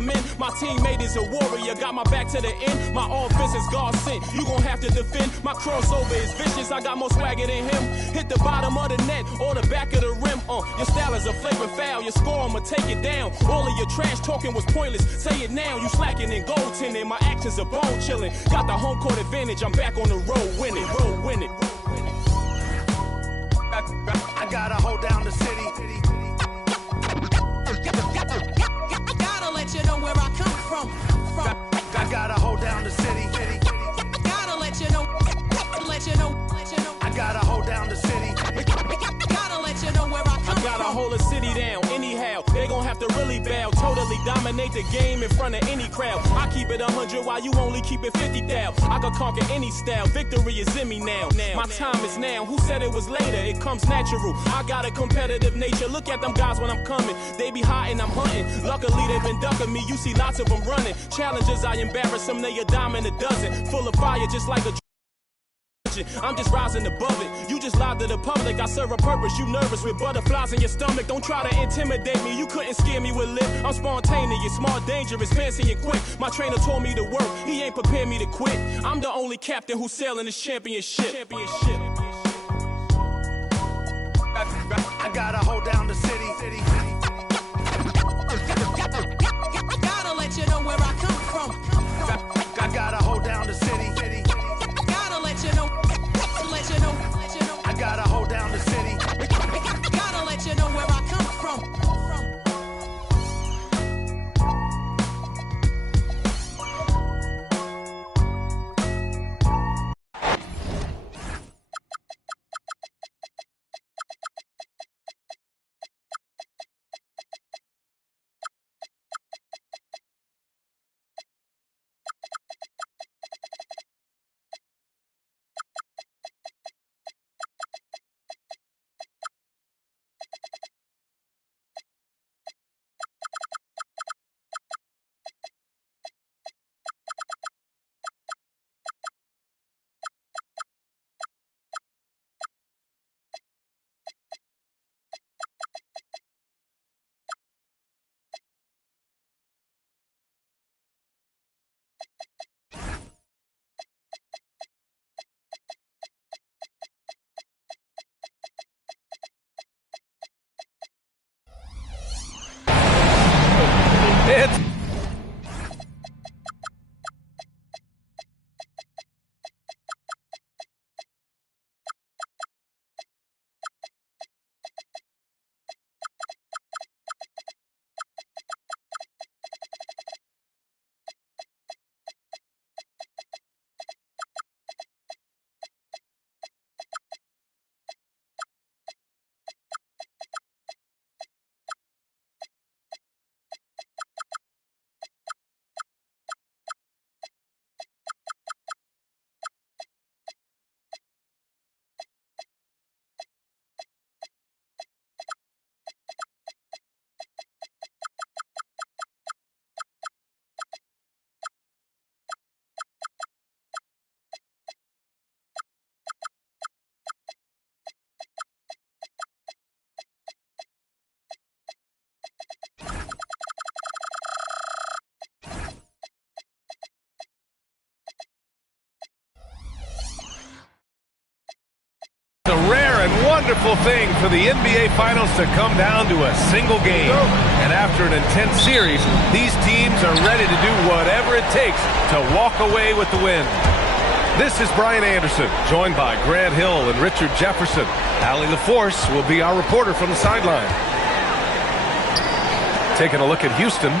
men. My teammate is a warrior, got my back to the end. My offense is God sent. You gon' have to defend. My crossover is vicious. I got more swagger than him. Hit the bottom of the net or the back of the rim. Your style is a flagrant foul. Your score, I'ma take it down. All of your trash talking was pointless. Say it now. You slacking in goaltending. My actions are bone chilling. Got the home court advantage. I'm back on the road winning. Road winning. I gotta hold down the city. I gotta let you know where I come from. I gotta hold down the city. I gotta let you know. I gotta hold down the city. I gotta let you know where I come from. I gotta hold a city down anyhow. They gon' have to really bow. Totally dominate the game in front of any crowd. I keep it 100 while you only keep it 50 thou. I can conquer any style. Victory is in me now. My time is now. Who said it was later? It comes natural. I got a competitive nature. Look at them guys when I'm coming. They be hot and I'm hunting. Luckily they've been ducking me. You see lots of them running. Challenges, I embarrass them. They a dime in a dozen. Full of fire just like a I'm just rising above it. You just lied to the public. I serve a purpose. You nervous with butterflies in your stomach. Don't try to intimidate me. You couldn't scare me with lip. I'm spontaneous, smart, dangerous, fancy and quick. My trainer told me to work. He ain't prepared me to quit. I'm the only captain who's sailing this championship. I gotta hold down the city. I gotta let you know where I come from. I gotta hold down the city. I gotta let you know. I gotta hold down the city. I gotta let you know where I come from. It's a rare and wonderful thing for the NBA Finals to come down to a single game. And after an intense series, these teams are ready to do whatever it takes to walk away with the win. This is Brian Anderson, joined by Grant Hill and Richard Jefferson. Allie LaForce will be our reporter from the sideline. Taking a look at Houston.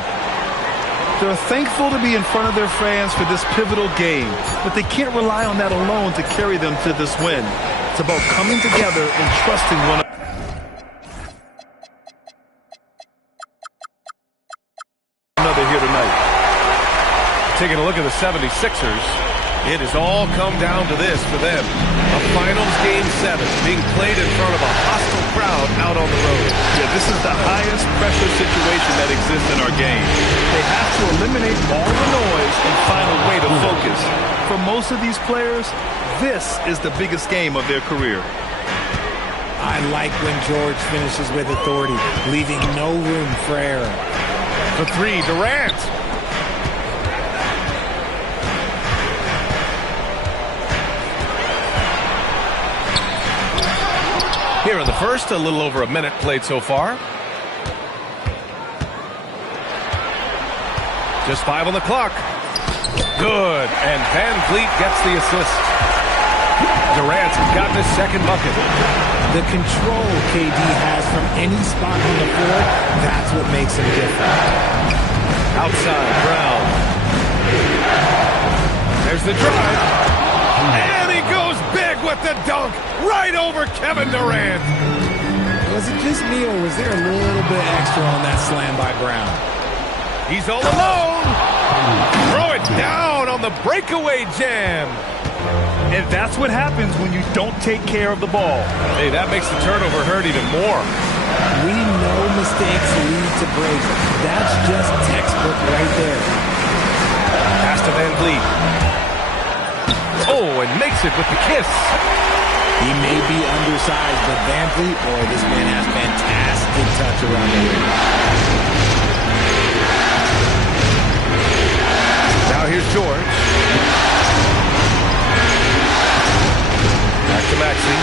They're thankful to be in front of their fans for this pivotal game, but they can't rely on that alone to carry them to this win. It's about coming together and trusting one another. Here tonight. Taking a look at the 76ers, it has all come down to this for them. A finals game 7 being played in front of a hostile crowd out on the road. Yeah, this is the highest pressure situation that exists in our game. They have to eliminate all the noise and find a way to focus. For most of these players, this is the biggest game of their career. I like when George finishes with authority, leaving no room for error. for three. Durant. Here in the first, a little over a minute played so far. Just 5 on the clock. Good. And Van Vliet gets the assist. Durant's got his second bucket. The control KD has from any spot on the floor, that's what makes him different. Outside, Brown. There's the drive. And he goes big with the dunk right over Kevin Durant. Was it just me, or was there a little bit extra on that slam by Brown? He's all alone. Throw it down on the breakaway jam. And that's what happens when you don't take care of the ball. Hey, that makes the turnover hurt even more. We know mistakes lead to breaks. That's just textbook right there. Pass to Van Vliet. Oh, and makes it with the kiss. He may be undersized, but Van Vliet, boy, this man has fantastic touch around the rim. Now here's George. Back to Maxey.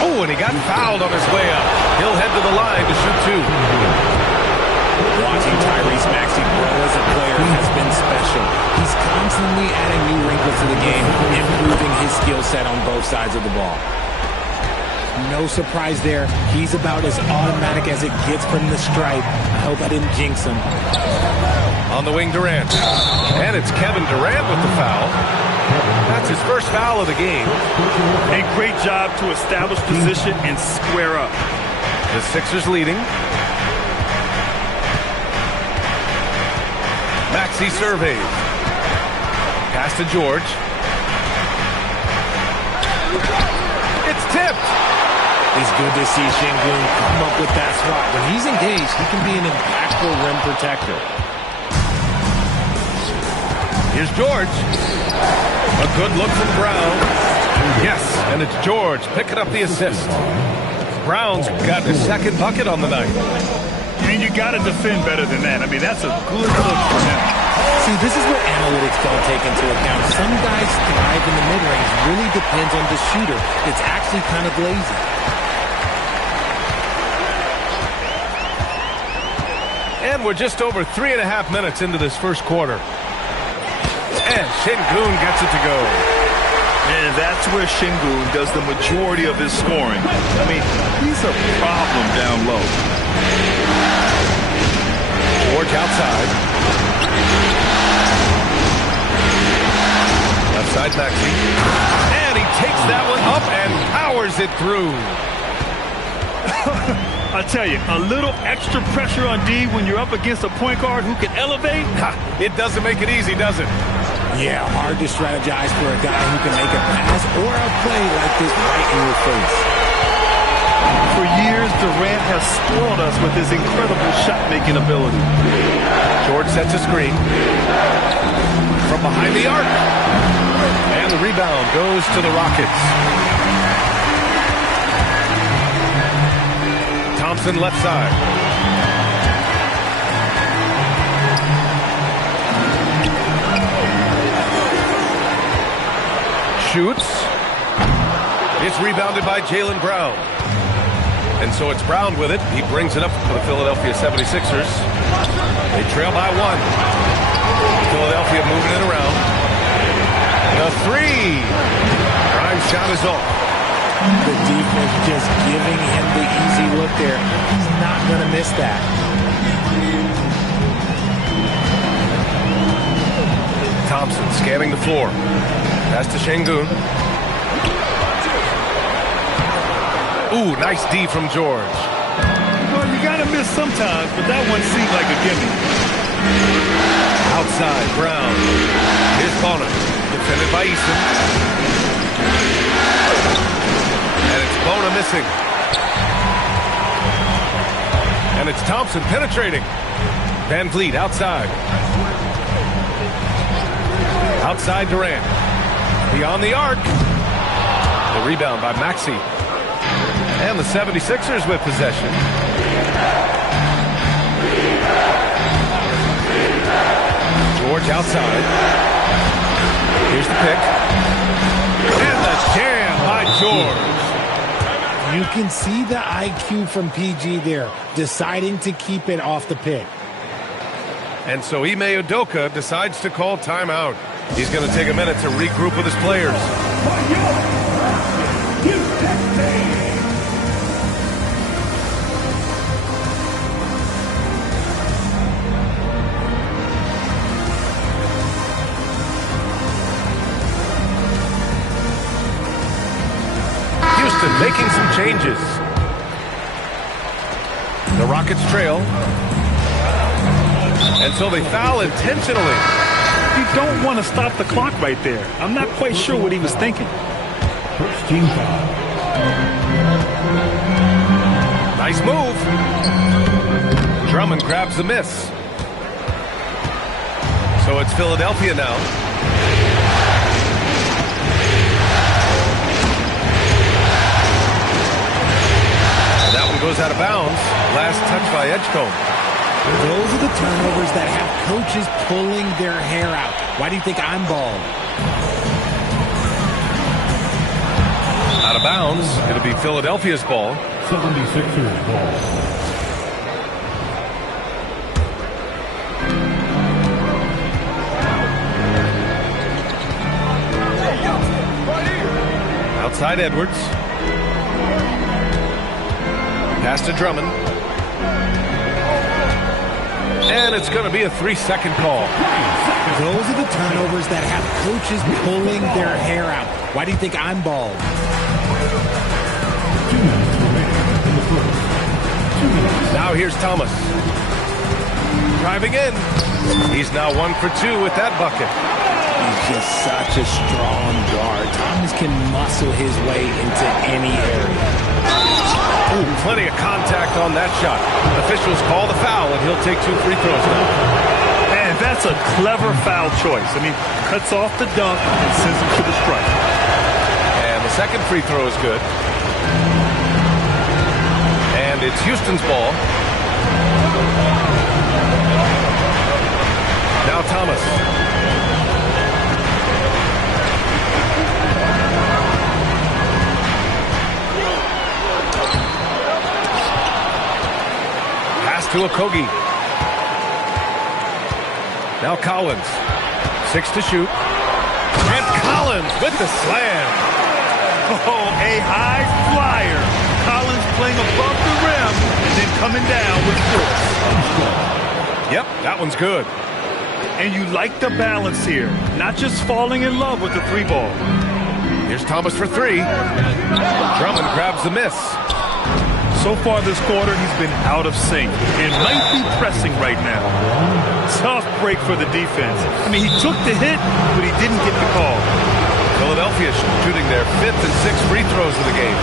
Oh, and he got fouled on his way up. He'll head to the line to shoot two. Watching Tyrese Maxey grow as a player has been special. He's constantly adding new wrinkles to the game, improving his skill set on both sides of the ball. No surprise there. He's about as automatic as it gets from the stripe. I hope I didn't jinx him. On the wing, Durant. And it's Kevin Durant with the foul. That's his first foul of the game. A great job to establish position and square up. The Sixers leading. Maxey surveys. Pass to George. It's tipped. It's good to see Şengün come up with that swat. When he's engaged, he can be an impactful rim protector. Here's George. A good look from Brown. Yes, and it's George picking up the assist. Brown's got his second bucket on the night. And you got to defend better than that. I mean, that's a good look for him. See, this is what analytics don't take into account. Some guys thrive in the mid-range. Really depends on the shooter. It's actually kind of lazy. And we're just over 3.5 minutes into this first quarter. And Şengün gets it to go. And that's where Şengün does the majority of his scoring. I mean, he's a problem down low. George outside. Left side, Maxey. And he takes that one up and powers it through. I tell you, a little extra pressure on D when you're up against a point guard who can elevate. It doesn't make it easy, does it? Yeah, hard to strategize for a guy who can make a pass or a play like this right in your face. For years, Durant has spoiled us with his incredible shot-making ability. George sets a screen. From behind the arc. And the rebound goes to the Rockets. Thompson left side. Shoots. It's rebounded by Jaylen Brown. And so it's Brown with it. He brings it up for the Philadelphia 76ers. They trail by one. Philadelphia moving it around. The three. Grimes' shot is off. The defense just giving him the easy look there. He's not going to miss that. Thompson scanning the floor. Pass to Şengün. Ooh, nice D from George. Well, you got to miss sometimes, but that one seemed like a gimme. Outside, Brown. Here's Bonner. Defended by Easton. And it's Bona missing. And it's Thompson penetrating. Van Vliet outside. Outside Durant. Beyond the arc. The rebound by Maxey. And the 76ers with possession. George outside. Here's the pick. And the jam by George. You can see the IQ from PG there, deciding to keep it off the pick. And so Ime Udoka decides to call timeout. He's going to take a minute to regroup with his players. Houston making some changes. The Rockets trail. And so they foul intentionally. You don't want to stop the clock right there. I'm not quite sure what he was thinking. First team foul. Nice move. Drummond grabs the miss. So it's Philadelphia now. And that one goes out of bounds. Last touch by Edgecombe. Those are the turnovers that have coaches pulling their hair out. Why do you think I'm bald? Out of bounds. It'll be Philadelphia's ball. 76ers ball. Outside Edwards. Pass to Drummond. And it's going to be a 3-second call. Those are the turnovers that have coaches pulling their hair out. Why do you think I'm bald? 2 minutes remaining in the first. 2 minutes. Now here's Thomas. Driving in. He's now 1 for 2 with that bucket. He's just such a strong guard. Thomas can muscle his way into any area. Ooh, plenty of contact on that shot. Officials call the foul, and he'll take 2 free throws now. And that's a clever foul choice. I mean, cuts off the dunk and sends him to the strike. And the second free throw is good. And it's Houston's ball. Now Thomas. To Okogie. Now Collins. 6 to shoot. And Collins with the slam. Oh, a high flyer. Collins playing above the rim and then coming down with force. Yep, that one's good. And you like the balance here. Not just falling in love with the 3 ball. Here's Thomas for 3. Drummond grabs the miss. So far this quarter, he's been out of sync and might be pressing right now. Tough break for the defense. I mean, he took the hit, but he didn't get the call. Philadelphia shooting their 5th and 6th free throws of the game.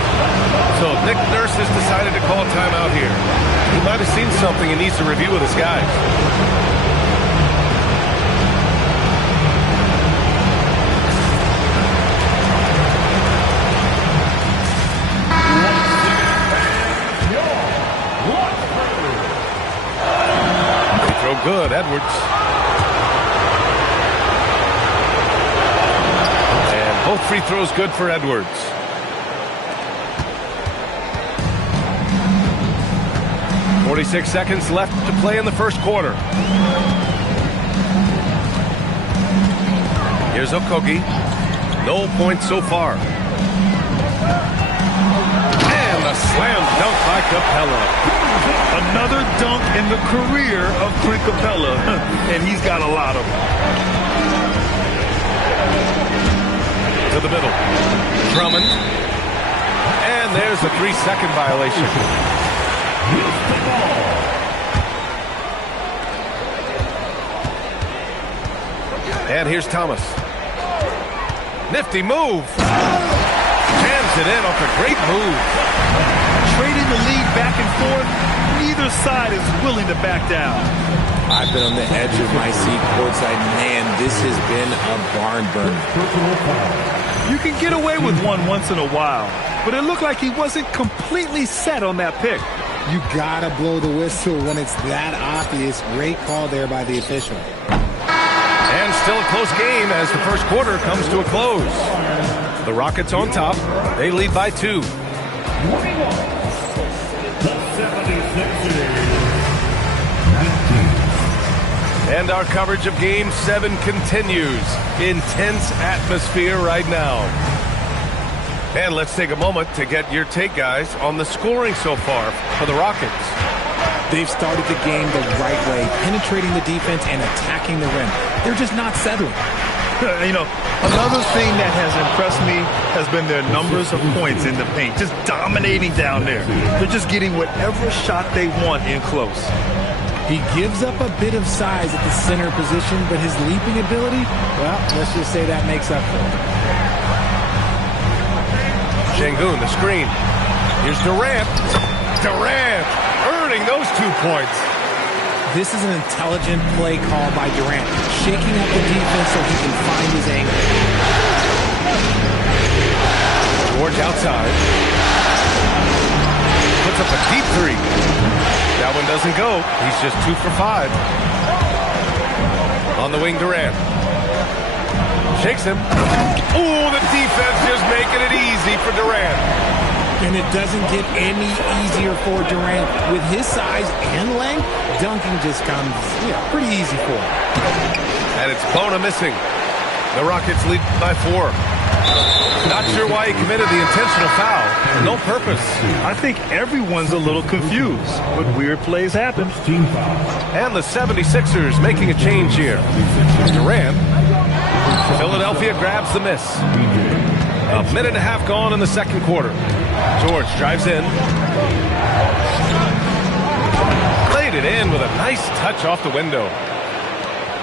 So Nick Nurse has decided to call a timeout here. He might have seen something and needs to review with his guys. Good, Edwards. And both free throws good for Edwards. .46 seconds left to play in the first quarter. Here's Okogie. No points so far. And a slam dunk by Capella. Another dunk in the career of Clint Capella, and he's got a lot of them. To the middle. Drummond. And there's a 3-second violation. And here's Thomas. Nifty move. Jams it in off a great move. Trading the lead back and forth. Neither side is willing to back down. I've been on the edge of my seat courtside. Man, this has been a barn burner. You can get away with one once in a while, but it looked like he wasn't completely set on that pick. You gotta blow the whistle when it's that obvious. Great call there by the official. And still a close game as the first quarter comes to a close. The Rockets on top. They lead by 2. And our coverage of Game 7 continues. Intense atmosphere right now. And let's take a moment to get your take, guys, on the scoring so far for the Rockets. They've started the game the right way, penetrating the defense and attacking the rim. They're just not settling. You know, another thing that has impressed me has been their numbers of points in the paint, just dominating down there. They're just getting whatever shot they want in close. He gives up a bit of size at the center position, but his leaping ability, well, let's just say that makes up for it. Şengün, the screen. Here's Durant. Durant earning those 2 points. This is an intelligent play call by Durant, shaking up the defense so he can find his angle. George outside. Puts up a deep 3. That one doesn't go. He's just 2 for 5. On the wing, Durant. Shakes him. Ooh, the defense just making it easy for Durant. And it doesn't get any easier for Durant. With his size and length, dunking just comes pretty easy for him. And it's Bona missing. The Rockets lead by 4. Not sure why he committed the intentional foul. No purpose. I think everyone's a little confused, but weird plays happen. And the 76ers making a change here. Durant. Philadelphia grabs the miss. A minute and a half gone in the second quarter. George drives in. Laid it in with a nice touch off the window.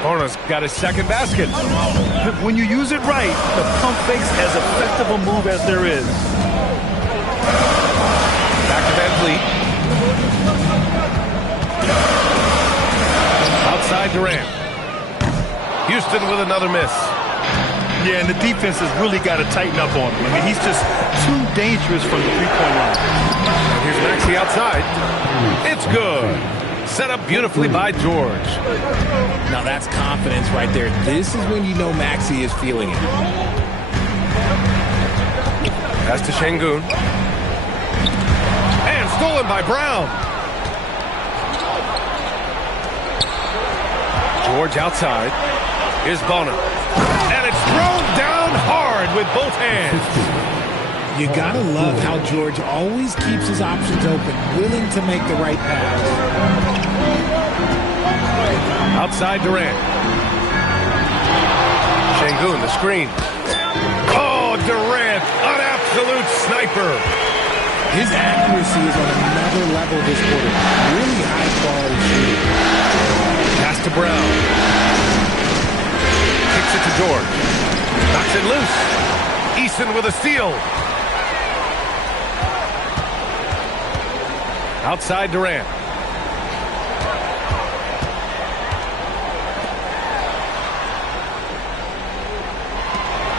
Bona's got his second basket. When you use it right, the pump fake's as effective a move as there is. Back to Van Vliet. Outside Durant. Houston with another miss. Yeah, and the defense has really got to tighten up on him. I mean, he's just too dangerous from the three-point line. And here's Maxey outside. It's good. Set up beautifully by George. Now that's confidence right there. This is when you know Maxey is feeling it. Pass to Şengün. And stolen by Brown. George outside. Here's Bona. And it's thrown down hard with both hands. You gotta love how George always keeps his options open, willing to make the right pass. Outside Durant. Şengün, the screen. Oh, Durant, an absolute sniper. His accuracy is on another level this quarter. Really high quality shooting. Pass to Brown. Kicks it to George. Knocks it loose. Eason with a steal. Outside Durant.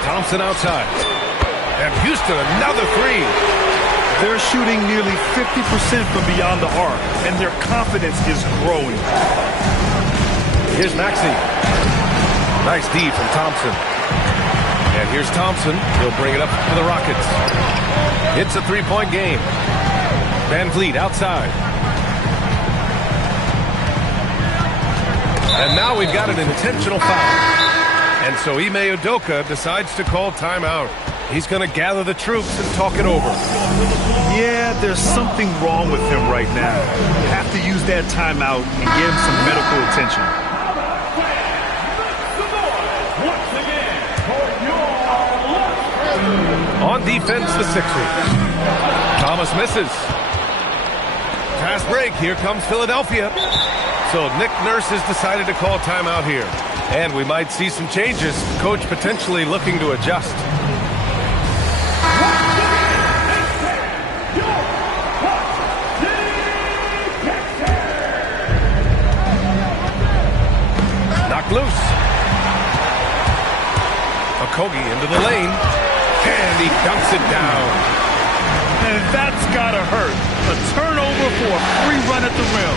Thompson outside. And Houston, another 3. They're shooting nearly 50% from beyond the arc, and their confidence is growing. Here's Maxey. Nice D from Thompson. And here's Thompson. He'll bring it up for the Rockets. It's a 3-point game. Van Vliet outside. And now we've got an intentional foul. And so Ime Udoka decides to call timeout. He's going to gather the troops and talk it over. Yeah, there's something wrong with him right now. You have to use that timeout and give him some medical attention. On defense, the Sixers. Thomas misses. Fast break. Here comes Philadelphia. So Nick Nurse has decided to call timeout here. And we might see some changes. Coach potentially looking to adjust. Knocked loose. Okogie into the lane. And he dunks it down. And that's gotta hurt. A turnover for a free run at the rim.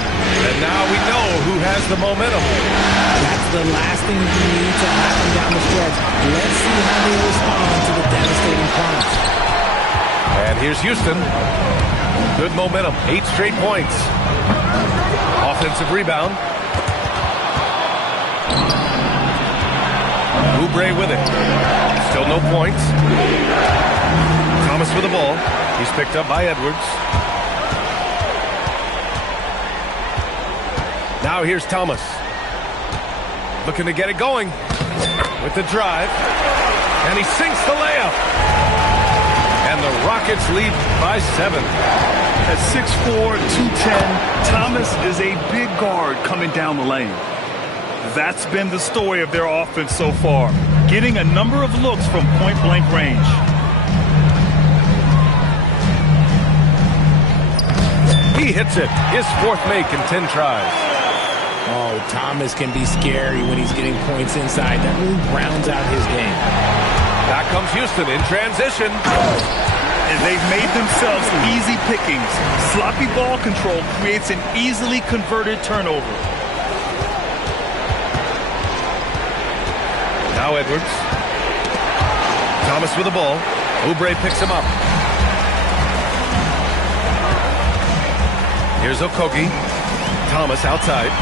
And now we know who has the momentum. That's the last thing you need to happen down the stretch. Let's see how they respond to the devastating punch. And here's Houston. Good momentum, 8 straight points. Offensive rebound. Oubre with it. Still no points. Thomas with the ball. He's picked up by Edwards. Now here's Thomas. Looking to get it going with the drive. And he sinks the layup. And the Rockets lead by 7. At 6'4", 210, Thomas is a big guard coming down the lane. That's been the story of their offense so far, getting a number of looks from point-blank range. He hits it. His 4th make in 10 tries. Oh, Thomas can be scary when he's getting points inside. That really rounds out his game. Back comes Houston in transition. And they've made themselves easy pickings. Sloppy ball control creates an easily converted turnover. Now Edwards. Thomas with the ball. Oubre picks him up. Here's Okogie. Thomas outside.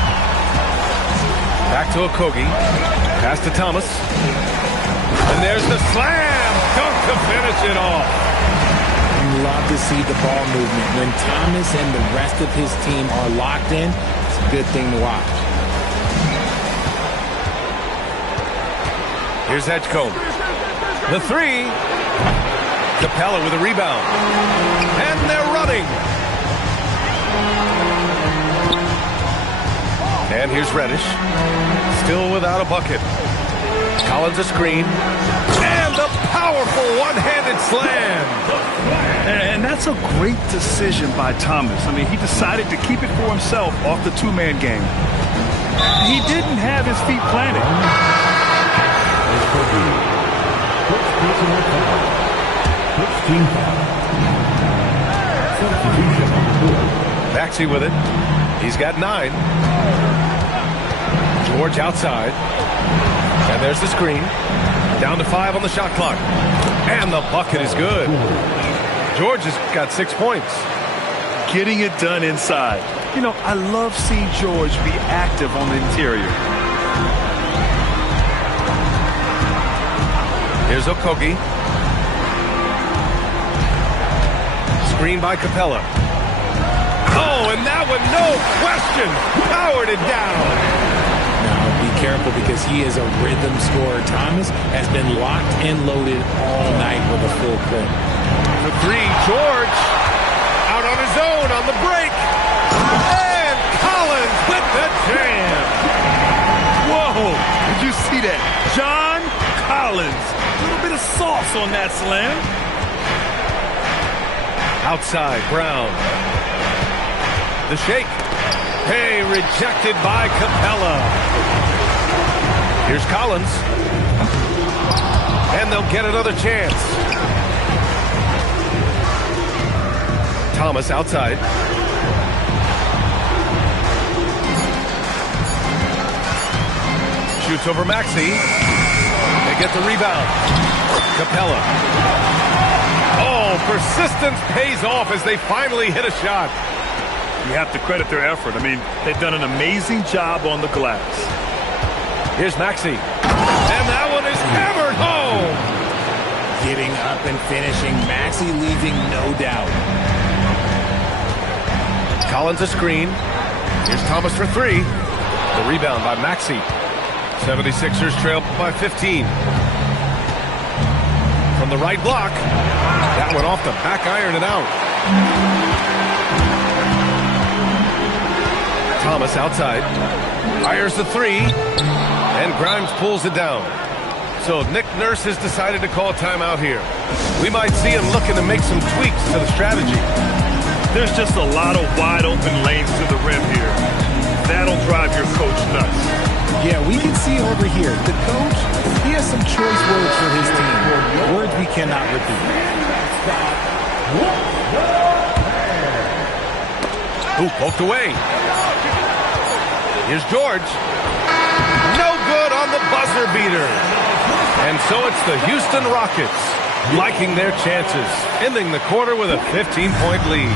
Back to Okogie. Pass to Thomas. And there's the slam. Dunk to finish it off. You love to see the ball movement. When Thomas and the rest of his team are locked in, it's a good thing to watch. Here's Edgecombe. The 3. Capella with a rebound. And they're running. And here's Reddish. Still without a bucket. Collins a screen. And the powerful one-handed slam. And that's a great decision by Thomas. I mean, he decided to keep it for himself off the two-man game. He didn't have his feet planted. Maxey with it. He's got 9. George outside. And there's the screen. Down to 5 on the shot clock. And the bucket is good. George has got 6 points. Getting it done inside. You know, I love seeing George be active on the interior. Here's Okogie. Screen by Capella. Oh, and that one, no question, powered it down. Now, be careful because he is a rhythm scorer. Thomas has been locked and loaded all night with a full clip. For 3, George out on his own on the break. And Collins with the jam. Whoa, did you see that? John Collins. A little bit of sauce on that slam. Outside, Brown. The shake. Hey, rejected by Capella. Here's Collins. And they'll get another chance. Thomas outside. Shoots over Maxey. They get the rebound. Capella. Oh, persistence pays off as they finally hit a shot. You have to credit their effort. I mean, they've done an amazing job on the glass. Here's Maxey. And that one is hammered home. Getting up and finishing. Maxey leaving no doubt. Collins a screen. Here's Thomas for 3. The rebound by Maxey. 76ers trail by 15. From the right block. That one off the back iron and out. Thomas outside. Fires the 3. And Grimes pulls it down. So Nick Nurse has decided to call timeout here. We might see him looking to make some tweaks to the strategy. There's just a lot of wide open lanes to the rim here. That'll drive your coach nuts. Yeah, we can see over here. The coach, he has some choice words for his team. Words we cannot repeat. Ooh, poked away. Here's George. No good on the buzzer beater. And so it's the Houston Rockets liking their chances, ending the quarter with a 15-point lead.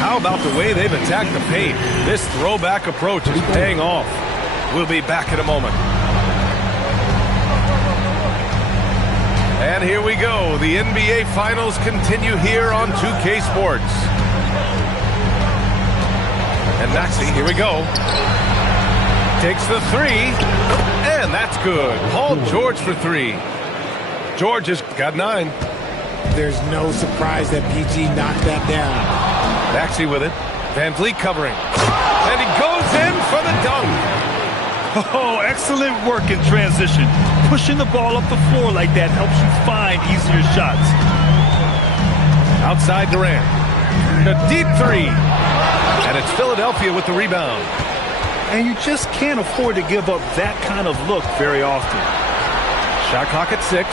How about the way they've attacked the paint? This throwback approach is paying off. We'll be back in a moment. And here we go. The NBA Finals continue here on 2K Sports. And Maxey, here we go. Takes the three, and that's good. Paul George for three. George has got 9. There's no surprise that PG knocked that down. Maxey with it. Van Vliet covering. And he goes in for the dunk. Oh, excellent work in transition. Pushing the ball up the floor like that helps you find easier shots. Outside Durant. A deep three. And it's Philadelphia with the rebound. And you just can't afford to give up that kind of look very often. Shot clock at 6.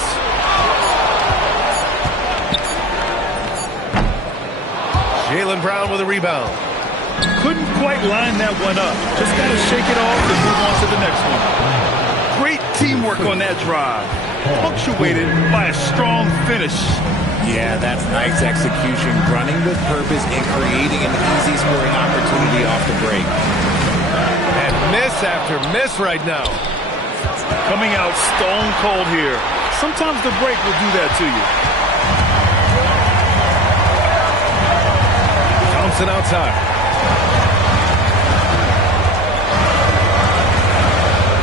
Jaylen Brown with a rebound. Couldn't quite line that one up. Just got to shake it off and move on to the next one. Great teamwork on that drive. Punctuated by a strong finish. Yeah, that's nice execution. Running with purpose and creating an easy scoring opportunity off the break. And miss after miss right now. Coming out stone cold here. Sometimes the break will do that to you. Thompson outside.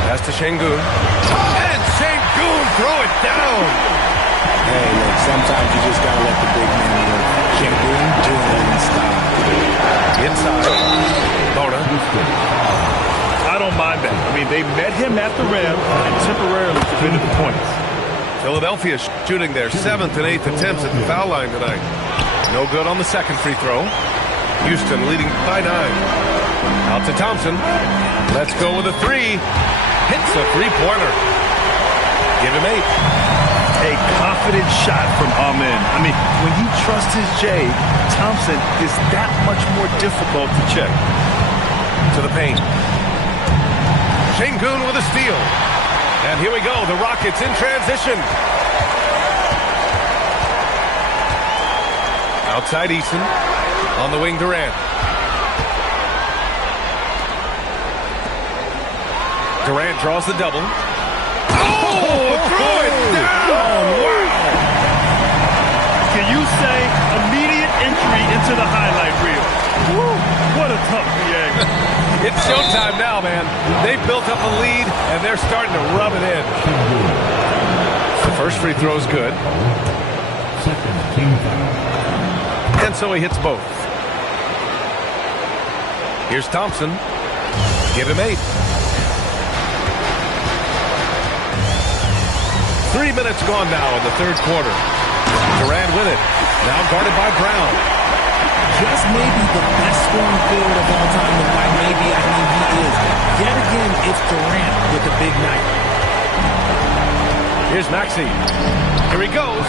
Pass to Şengün. And Şengün throw it down. Hey, look, sometimes you just gotta let the big man work. Şengün doing it in style. Inside. Bona. I don't mind that. I mean, they met him at the rim and temporarily prevented the points. Philadelphia shooting their 7th and 8th attempts at the foul line tonight. No good on the second free throw. Houston leading by 9. Out to Thompson. Let's go with a 3. Hits a three-pointer. Give him 8. A confident shot from Amen. I mean, when you trust his J, Thompson is that much more difficult to check. To the paint. Şengün with a steal. And here we go. The Rockets in transition. Outside Eason. On the wing, Durant. Durant draws the double. Oh, throw it down! Wow! Can you say immediate entry into the highlight reel? Woo, what a tough reaction. It's showtime now, man. They've built up a lead, and they're starting to rub it in. The first free throw is good. Second team foul. And so he hits both. Here's Thompson. Give him 8. 3 minutes gone now in the third quarter. Durant with it. Now guarded by Brown. Just maybe the best scoring forward of all time, and by maybe I mean he is. Yet again, it's Durant with the big night. Here's Maxey. Here he goes.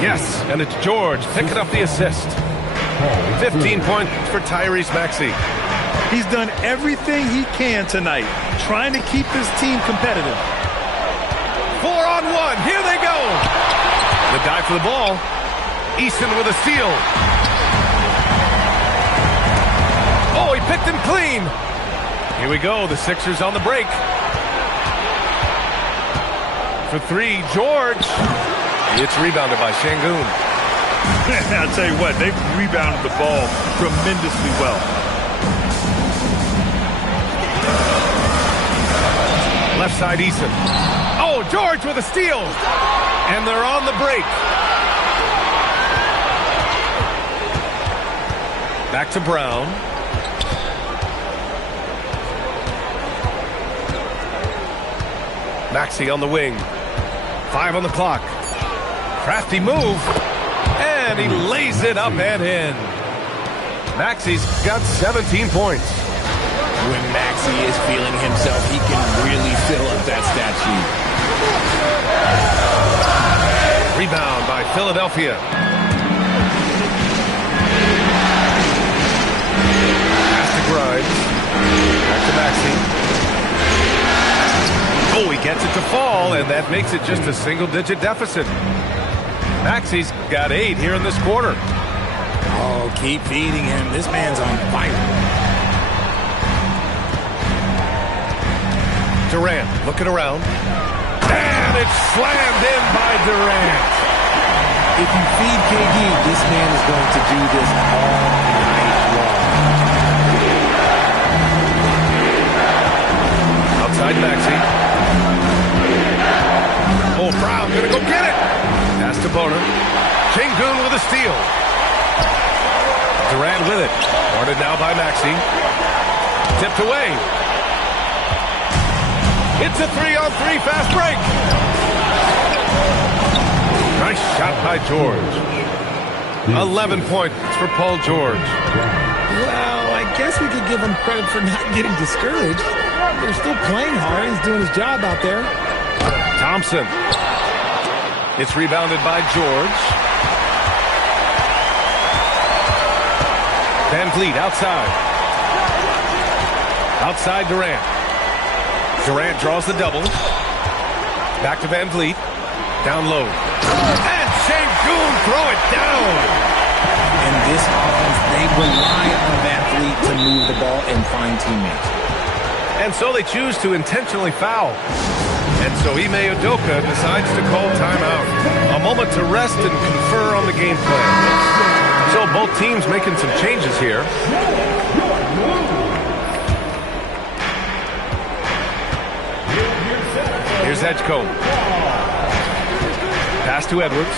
Yes, and it's George picking up the assist. 15 points for Tyrese Maxey. He's done everything he can tonight, trying to keep his team competitive. 4-on-1. Here they go. The dive for the ball. Eason with a steal. Oh, he picked him clean. Here we go. The Sixers on the break. For 3, George. It's rebounded by Şengün. I'll tell you what, they've rebounded the ball tremendously well. Left side, Eason. Oh, George with a steal. And they're on the break. Back to Brown. Maxey on the wing. 5 on the clock. Crafty move. And he lays it up and in. Maxey's got 17 points. When Maxey is feeling himself, he can really fill up that stat sheet. Rebound by Philadelphia. and that makes it just a single-digit deficit. Maxi's got 8 here in this quarter. Oh, keep feeding him. This man's on fire. Durant looking around. And it's slammed in by Durant. If you feed KD, this man is going to do this all night long. Outside Maxey. Oh, Brown gonna go get it. Pass to Boner. Sengun with a steal. Durant with it. Guarded now by Maxey. Tipped away. It's a 3-on-3 fast break. Nice shot by George. 11 points for Paul George. Well, I guess we could give him credit for not getting discouraged. They're still playing hard. He's doing his job out there. Thompson. It's rebounded by George. Van Vliet outside. Outside Durant. Durant draws the double. Back to Van Vliet. Down low. And Sengun throw it down. In this offense, they rely on Van Vliet to move the ball and find teammates. And so they choose to intentionally foul. And so Ime Udoka decides to call timeout. A moment to rest and confer on the game plan. So both teams making some changes here. Here's Edgecombe. Pass to Edwards.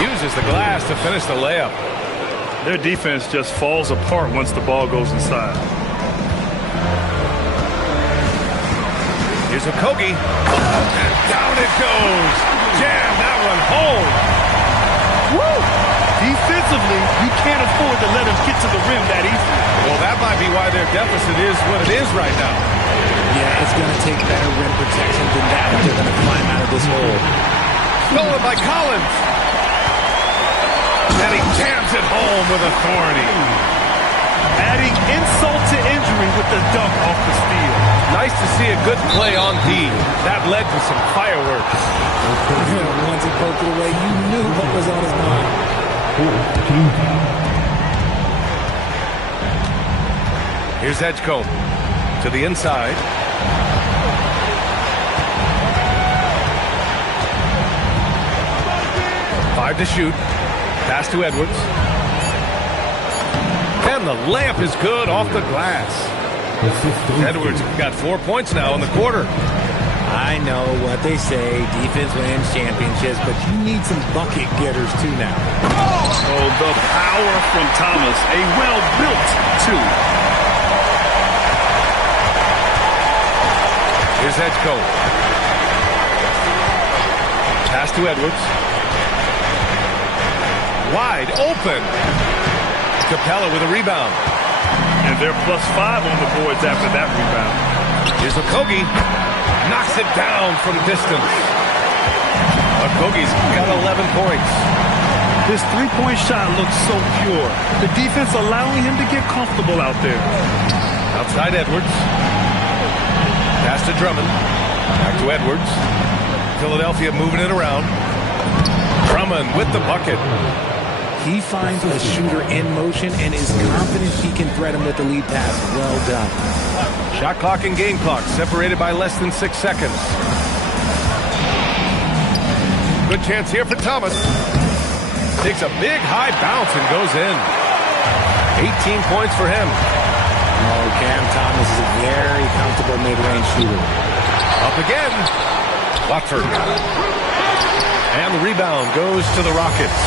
Uses the glass to finish the layup. Their defense just falls apart once the ball goes inside. Here's Okogie. And down it goes. Jam that one home. Woo! Defensively, you can't afford to let him get to the rim that easily. Well, that might be why their deficit is what it is right now. Yeah, it's going to take better rim protection than that if they're going to climb out of this hole. Stolen by Collins. And he jams it home with authority. Adding insult to injury with the dunk off the steal. Nice to see a good play on D. That led to some fireworks. Once he poked it away, you knew what was on his mind. Here's Edgecombe to the inside. Five to shoot. Pass to Edwards. And the layup is good off the glass. Edwards got 4 points now in the quarter. I know what they say, defense wins championships, but you need some bucket getters too now. Oh, the power from Thomas, a well-built two. Here's Edgecombe. Pass to Edwards. Wide open. Capella with a rebound. And they're +5 on the boards after that rebound. Here's Okogie. Knocks it down from distance. Okogie's got 11 points. His three-point shot looks so pure. The defense allowing him to get comfortable out there. Outside Edwards. Pass to Drummond. Back to Edwards. Philadelphia moving it around. Drummond with the bucket. He finds a shooter in motion and is confident he can thread him with the lead pass. Well done. Shot clock and game clock separated by less than 6 seconds. Good chance here for Thomas. Takes a big high bounce and goes in. 18 points for him. Oh, Cam Thomas is a very comfortable mid-range shooter. Up again. Watford. And the rebound goes to the Rockets.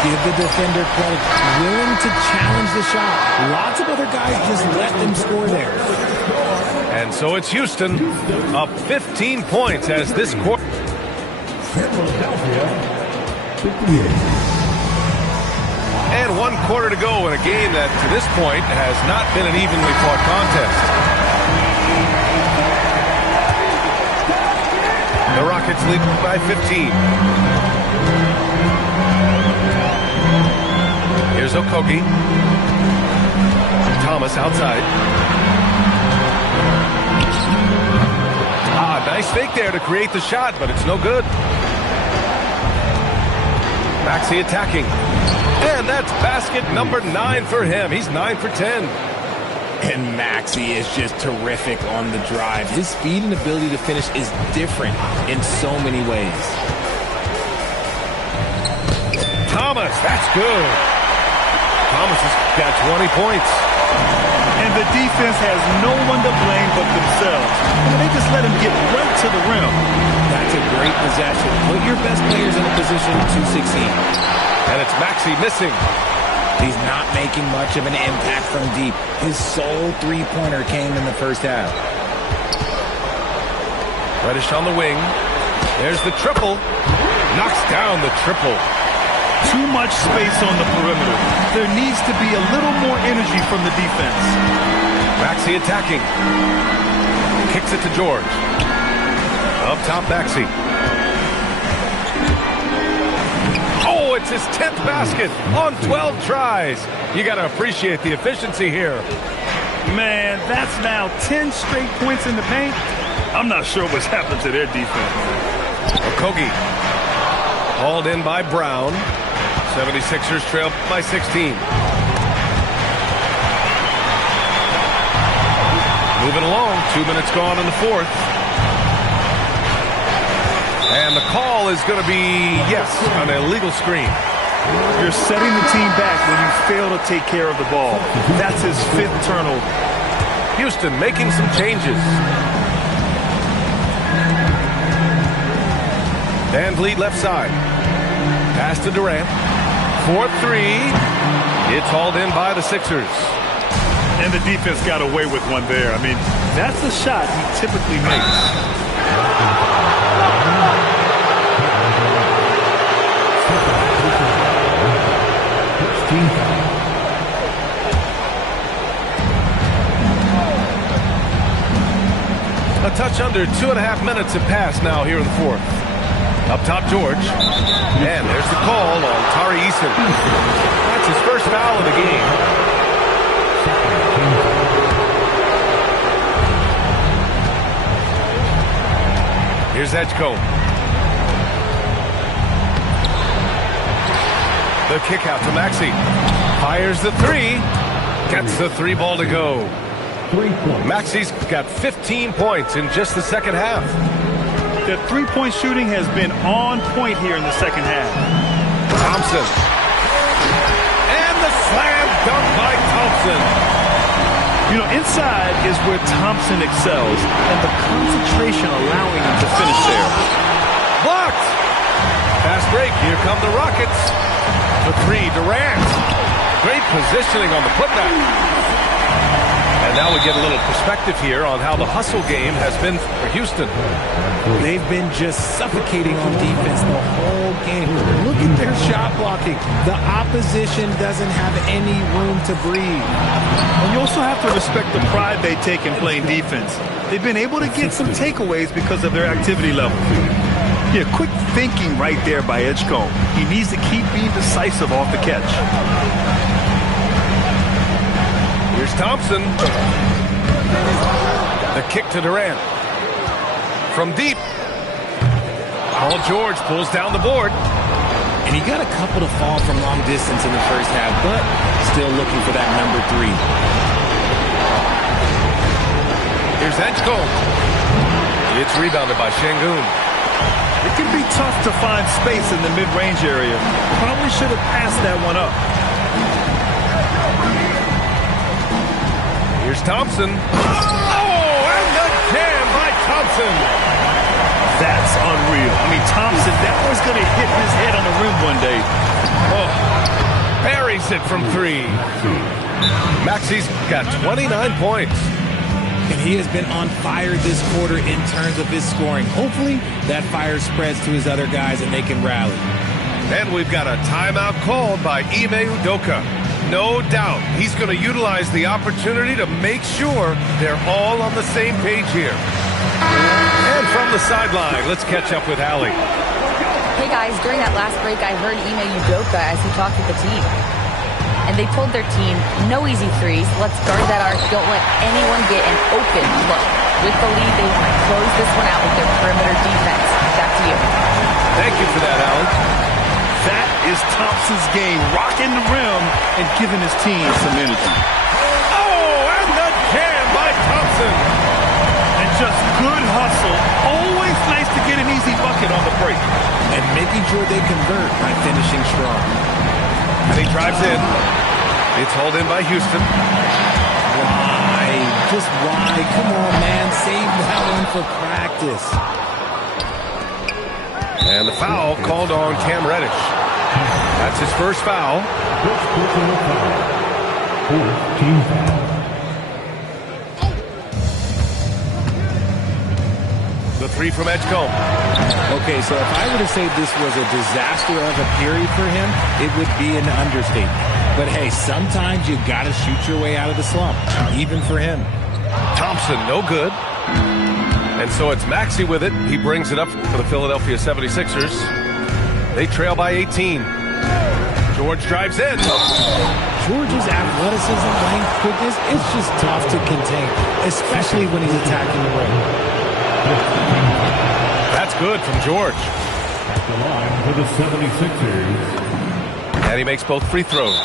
Give the defender credit. Willing to challenge the shot. Lots of other guys just let them score there. And so it's Houston up 15 points as this quarter. Philadelphia, 58. And 1 quarter to go in a game that to this point has not been an evenly fought contest. The Rockets lead by 15. Here's Okogie. Thomas outside. Nice fake there to create the shot, but it's no good. Maxey attacking. And that's basket number 9 for him. He's 9 for 10. And Maxey is just terrific on the drive. His speed and ability to finish is different in so many ways. Thomas, that's good. Thomas has got 20 points. And the defense has no one to blame but themselves. They just let him get right to the rim. That's a great possession. Put your best players in a position to succeed. And it's Maxey missing. He's not making much of an impact from deep. His sole three-pointer came in the first half. Reddish on the wing. There's the triple. Knocks down the triple. Too much space on the perimeter. There needs to be a little more energy from the defense. Maxey attacking. Kicks it to George. Up top, Maxey. Oh, it's his 10th basket on 12 tries. You got to appreciate the efficiency here. Man, that's now 10 straight points in the paint. I'm not sure what's happened to their defense. Okogie. Hauled in by Brown. 76ers trail by 16. Moving along, 2 minutes gone in the fourth. And the call is going to be, yes, an illegal screen. You're setting the team back when you fail to take care of the ball. That's his 5th turnover. Houston making some changes. Van Vliet left side. Pass to Durant. 4-3. It's hauled in by the Sixers. And the defense got away with one there. I mean, that's a shot he typically makes. A touch under 2.5 minutes have passed now here in the fourth. Up top, George. And there's the call on Tari Eason. That's his first foul of the game. Here's Edgecombe. The kick out to Maxey. Fires the three. Gets the 3 ball to go. Maxey's got 15 points in just the second half. The three-point shooting has been on point here in the second half. Thompson. And the slam dunk by Thompson. You know, inside is where Thompson excels, and the concentration allowing him to finish there. Blocked. Fast break. Here come the Rockets. The 3, Durant. Great positioning on the putback. And now we get a little perspective here on how the hustle game has been for Houston. They've been just suffocating on defense the whole game. Look at their shot blocking. The opposition doesn't have any room to breathe. And you also have to respect the pride they take in playing defense. They've been able to get some takeaways because of their activity level. Yeah, quick thinking right there by Edgecombe. He needs to keep being decisive off the catch. Here's Thompson. The kick to Durant. From deep. Paul George pulls down the board. And he got a couple to fall from long distance in the first half, but still looking for that number 3. Here's Edgecombe. It's rebounded by Şengün. It can be tough to find space in the mid-range area. Probably should have passed that one up. Here's Thompson. Oh, and the jam by Thompson. That's unreal. I mean, Thompson, that was going to hit his head on the rim one day. Oh, buries it from 3. Maxey's got 29 points. And he has been on fire this quarter in terms of his scoring. Hopefully, that fire spreads to his other guys and they can rally. And we've got a timeout called by Ime Udoka. No doubt he's going to utilize the opportunity to make sure they're all on the same page here. And from the sideline, let's catch up with Allie. Hey guys, during that last break, I heard Ime Udoka as he talked with the team. and they told their team, no easy threes, let's guard that arc, don't let anyone get an open look. With the lead, they want to close this one out with their perimeter defense. Back to you. Thank you for that, Alan. That is Thompson's game, rocking the rim and giving his team some energy. Oh, and the jam by Thompson. And just good hustle. Always nice to get an easy bucket on the break. And making sure they convert by finishing strong. And he drives in. It's hauled in by Houston. Why? Just why? Come on, man. Save that one for practice. And the foul called on Cam Reddish. That's his first foul. First personal foul. Fourth team foul. The three from Edgecombe. Okay, so if I were to say this was a disaster of a period for him, it would be an understatement. But hey, sometimes you got to shoot your way out of the slump, even for him. Thompson, no good. And so it's Maxey with it. He brings it up for the Philadelphia 76ers. They trail by 18. George drives in. George's athleticism, length, quickness, it's just tough to contain, especially when he's attacking the rim. That's good from George. At the line for the 76ers. And he makes both free throws.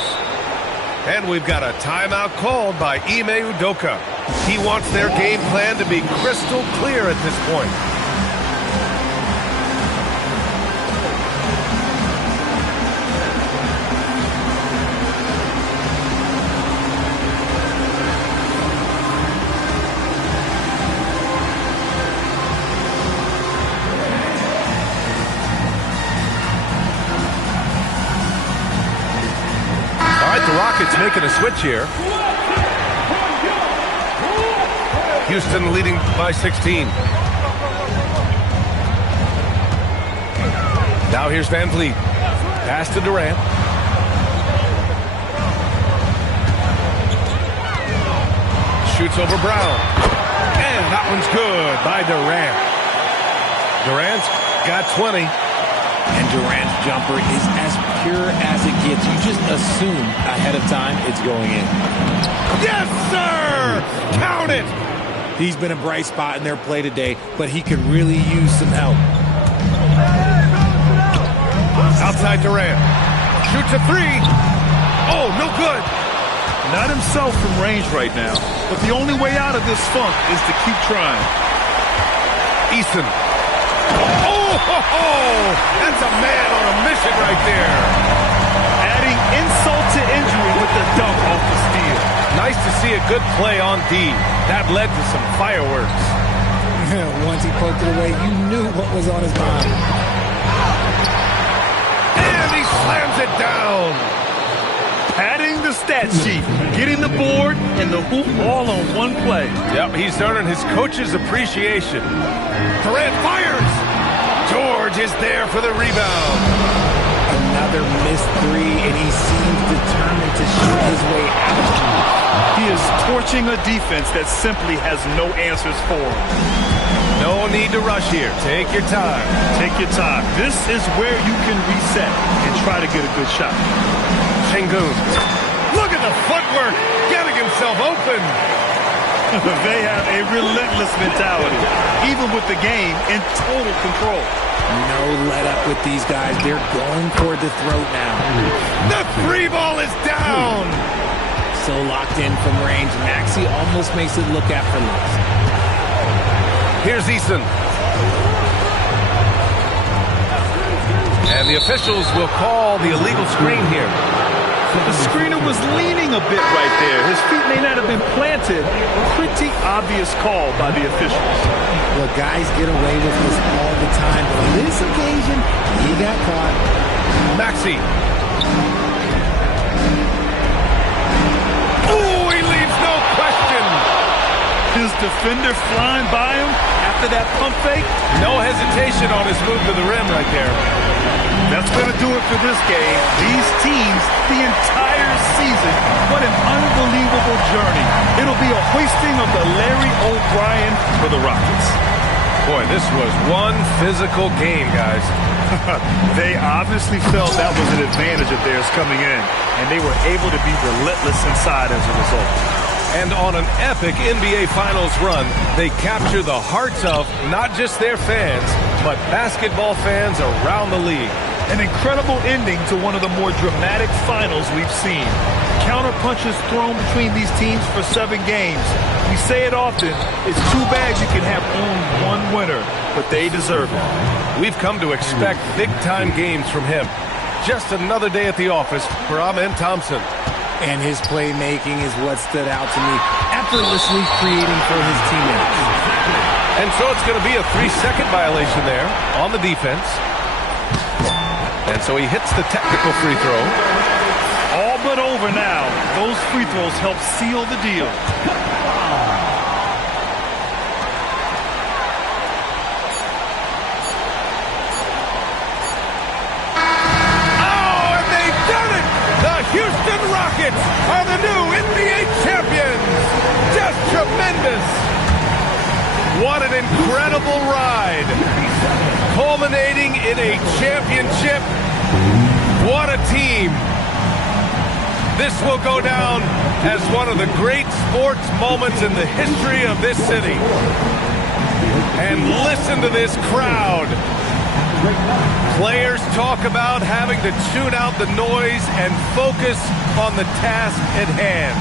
And we've got a timeout called by Ime Udoka. He wants their game plan to be crystal clear at this point. The Rockets making a switch here. Houston leading by 16. Now here's Van Vliet. Pass to Durant. Shoots over Brown. And that one's good by Durant. Durant's got 20. And Durant's jumper is as pure as it gets. You just assume ahead of time it's going in. Yes, sir! Count it! He's been a bright spot in their play today, but he could really use some help. Outside Durant. Shoots a three. Oh, no good. Not himself from range right now, but the only way out of this funk is to keep trying. Eason. Oh, that's a man on a mission right there. Adding insult to injury with the dunk off the steal. Nice to see a good play on D. That led to some fireworks. Once he poked it away, you knew what was on his mind. And he slams it down. Padding the stat sheet, getting the board and the hoop all on one play. Yep, he's earning his coach's appreciation. Durant fires. George is there for the rebound. Another missed three, and he seems determined to shoot his way out. He is torching a defense that simply has no answers for him. No need to rush here. Take your time. Take your time. This is where you can reset and try to get a good shot. Sengun. Look at the footwork. Getting himself open. They have a relentless mentality, even with the game in total control. No let up with these guys. They're going for the throat now. The three ball is down. So locked in from range, Maxey almost makes it look effortless. Here's Eason. And the officials will call the illegal screen here. The screener was leaning a bit right there. His feet may not have been planted. Pretty obvious call by the officials. Well, guys get away with this all the time, but on this occasion, he got caught. Maxey. Oh, he leaves no question. His defender flying by him after that pump fake. No hesitation on his move to the rim right there. That's going to do it for this game. These teams, the entire season, what an unbelievable journey. It'll be a hoisting of the Larry O'Brien for the Rockets. Boy, this was one physical game, guys. They obviously felt that was an advantage of theirs coming in, and they were able to be relentless inside as a result. And on an epic NBA Finals run, they capture the hearts of not just their fans, but basketball fans around the league. An incredible ending to one of the more dramatic finals we've seen. Counter punches thrown between these teams for 7 games. We say it often, it's too bad you can have only one winner, but they deserve it. We've come to expect big-time games from him. Just another day at the office for Amen Thompson. And his playmaking is what stood out to me, effortlessly creating for his teammates. And so it's going to be a 3-second violation there on the defense. And so he hits the technical free throw. All but over now. Those free throws help seal the deal. Oh, and they've done it! The Houston Rockets are the new NBA champions! Just tremendous! What an incredible ride! Culminating in a championship. What a team! This will go down as one of the great sports moments in the history of this city. And listen to this crowd. Players talk about having to tune out the noise and focus on the task at hand.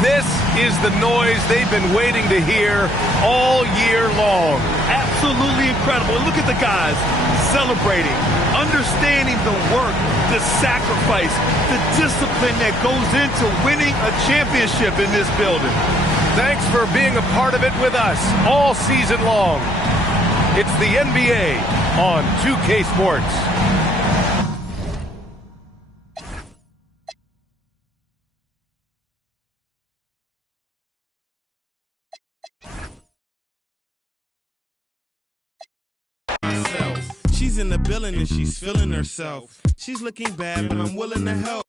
This is the noise they've been waiting to hear all year long. Absolutely incredible. And look at the guys celebrating, understanding the work, the sacrifice, the discipline that goes into winning a championship in this building. Thanks for being a part of it with us all season long. It's the NBA on 2K Sports. She's in the building and she's feeling herself. She's looking bad, but I'm willing to help.